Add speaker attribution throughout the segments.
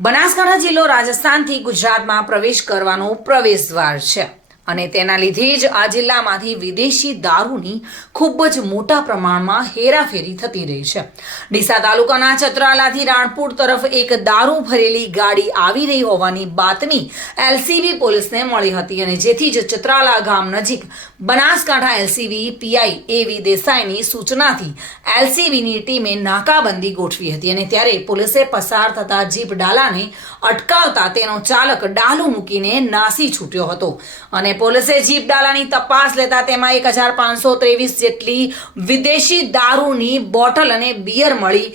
Speaker 1: બનાસકાંઠા જિલ્લો રાજસ્થાનથી ગુજરાતમાં પ્રવેશ કરવાનો પ્રવેશ દ્વાર છે. અને તેના લીધે જ આ જિલ્લામાંથી વિદેશી દારૂની ખૂબ જ મોટા પ્રમાણમાં હેરાફેરી થતી રહી છે. ડીસા તાલુકાના ચત્રાલાથી રાણપુર તરફ એક દારૂ ભરેલી ગાડી આવી રહી હોવાની બાતમી એલસીબી પોલીસને મળી હતી અને જેથી જ ચત્રાલા ગામ નજીક બનાસકાંઠા એલસીબી, પીઆઈ એવી દેસાઈની સૂચનાથી એલસીબીની ટીમે નાકાબંધી ગોઠવી હતી અને ત્યારે પોલીસે પસાર થતા જીપ ડાલાને અટકાવતા તેનો ચાલક ડાલુ મૂકીને નાસી છૂટ્યો હતો. અને પોલીસે જીપ ડાલાની તપાસ લેતા તેમાં એક હજાર પાંચસો ત્રેવીસ જેટલી વિદેશી દારૂની બોટલ અને બિયર મળી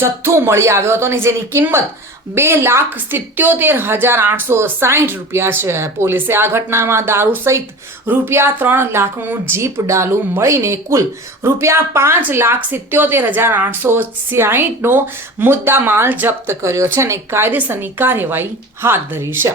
Speaker 1: જથ્થો મળી આવ્યો હતો અને જેની કિંમત બે લાખ સિત્યોતેર હજાર આઠસો સાહીઠ રૂપિયા છે. પોલીસે આ ઘટનામાં દારૂ સહિત રૂપિયા ત્રણ લાખનું જીપ ડાલું મળીને કુલ રૂપિયા પાંચ લાખ સિત્યોતેર હજાર આઠસો સાહીઠનો મુદ્દા માલ જપ્ત કર્યો છે અને કાયદેસરની કાર્યવાહી હાથ ધરી છે.